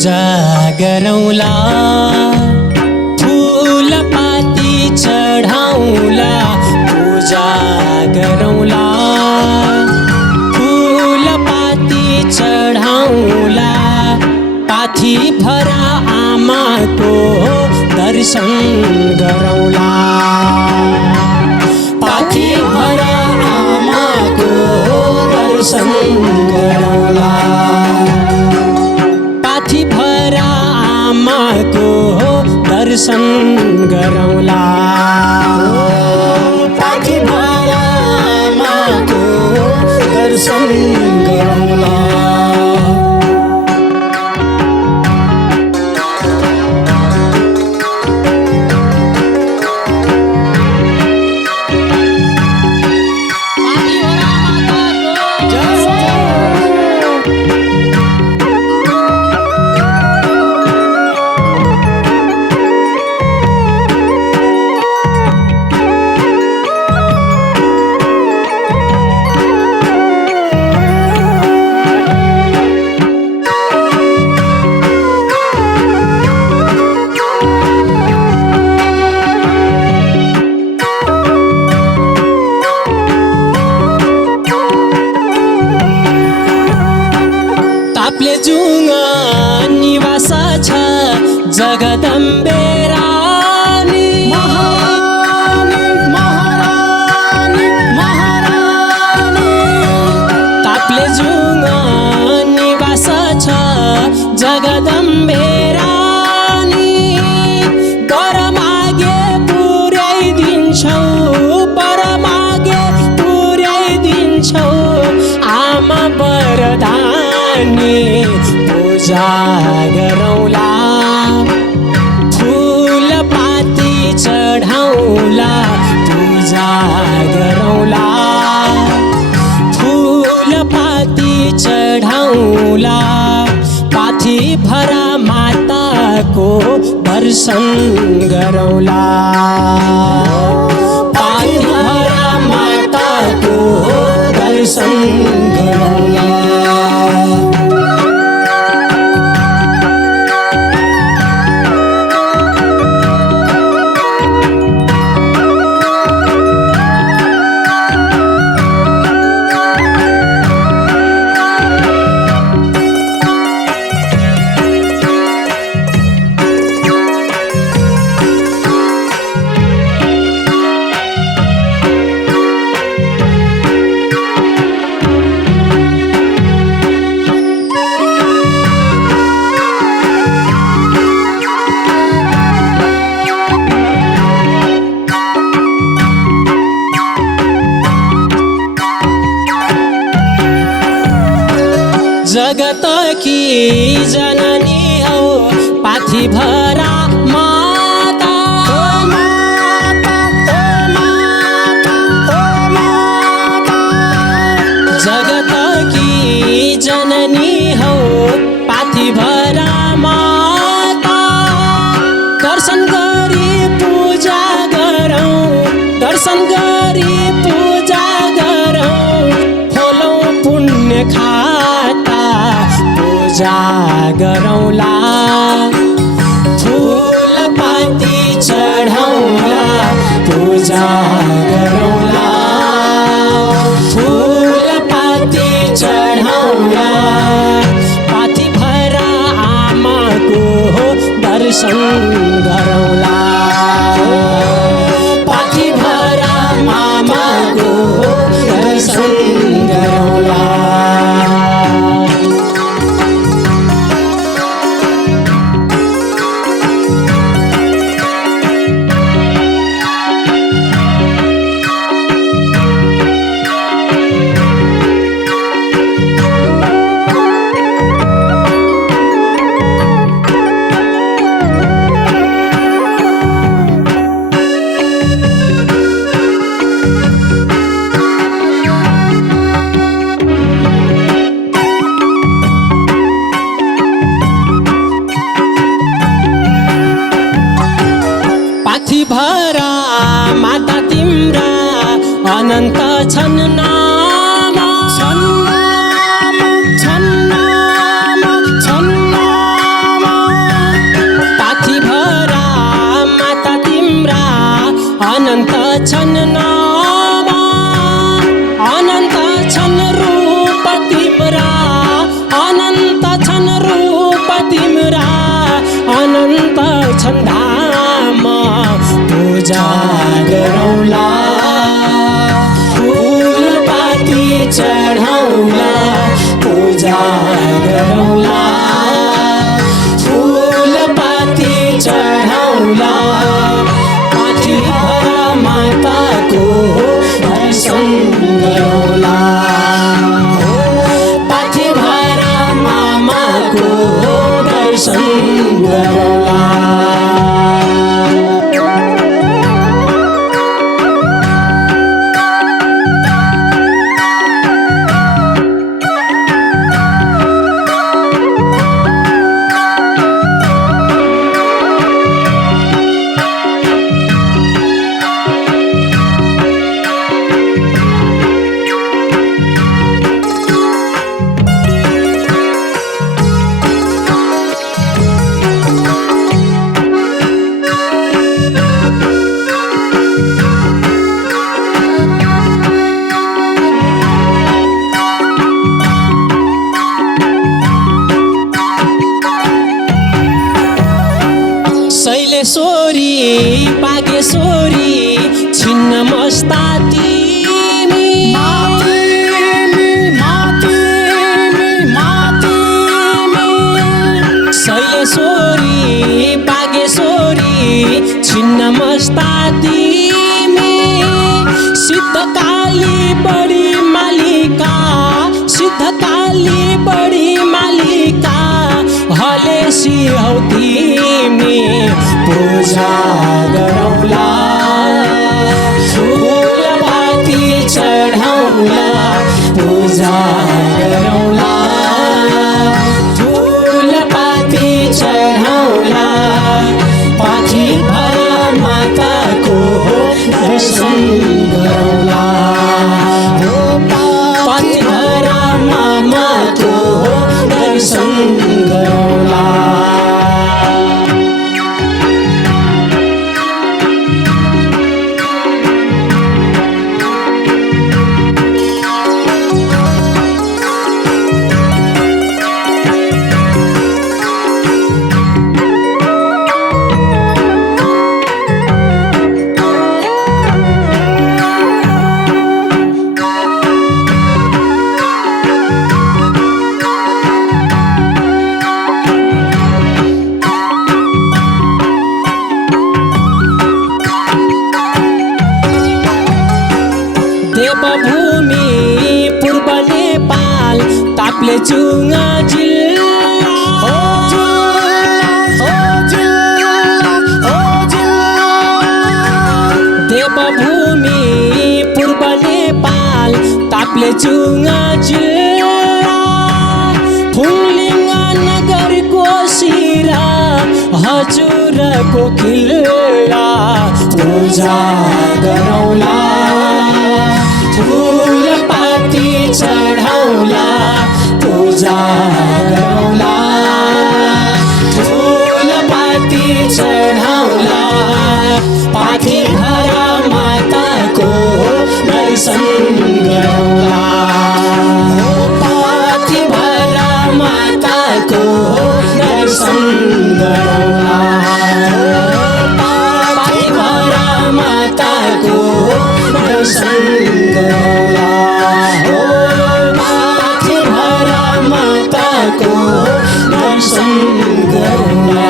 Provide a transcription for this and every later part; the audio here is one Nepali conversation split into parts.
पूजा गरौँला फूल पाती चढाउँला पूजा गरौँला फूल पाती चढाउँला पाथी भरा आमाको दर्शन गरौँला पाथी भरा आमाको दर्शन गरौँला पाथी भरा आमाको दर्शन गरौँला पाथी भरा आमाको दर्शन गरौँला ताप्ले जुङ्गा निवास छ जगदम्बे रानी महारानी महारानी महारानी ताप्ले जुङ्गा निवास छ जगदम्बे रानी वर मागे पुर्याइदिन्छौ वर मागे पुर्याइदिन्छौ आमा वरदानी पूजा गरौँला फूल पाती चढाउँला पूजा गरौँला फूल पाती चढाउँला पाथी भरा माताको दर्शन गरौँला पाथी भरा माताको दर्शन गरौँला जगत की जननी हौ पाथी भरा माता जगत की जननी हौ पाथी भरा माता दर्शन गरी पूजा गरौँ दर्शन गरी पूजा गरौँ खोलौँ पुण्य खाता पूजा गरौँला फूल पाती चढाउँला पूजा गरौँला फूल पाती चढाउँला पाथी भरा आमाको दर्शन गरौँला पाथी भरा मामाको दर्शन गरौँला पाथी भरा माता तिम्रा अनन्त छन् नाम छन् नाम छन् नाम छन् नाम पूजा गरौँला फुलपाती चढाउला पूजा गरौँला फुलपाती चढाउला पाठीभरा माताको दर्शन गरौँला पाठीभरा मामाको दर्शन गरौँला शैलेश्वरी बागेश्वरी छिन्न मस्ता तिमी शैलेश्वरी बागेश्वरी छिन्न मस्ता तिमी सिद्धकाली बडी मालिका सिद्धकाली बडी मालिका हलेसी हौ तिमी पूजा गरौँला फुलपाती चढाउला पूजा गरौँला फुलपाती चढाउला पाठीभरा माताको दर्शन गरौँला पाठीभरा मामाको दर्शन गरौँला देवभूमि पूर्व नेपाल ताप्लेजुङ जिल्ला देवभूमि पूर्व नेपाल ताप्लेजुङ जिल्ला फुलिङ नगरको शिरा हजुरको किल्ला पूजा गरौँला फुलपाती चढाउला पूजा गरौँला फुलपाती चढाउला पाठीभरा माताको दर्शन गरौँला पाठीभरा माताको दर्शन गरौँला पाठीभरा माताको दर्शन गरौँला पाठीभरा माताको दर्शन गरौँला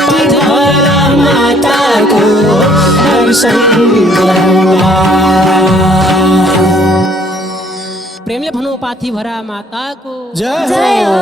पाठीभरा माताको दर्शन गरौँला प्रेमले भनौँ पाठीभरा माताको जय हो।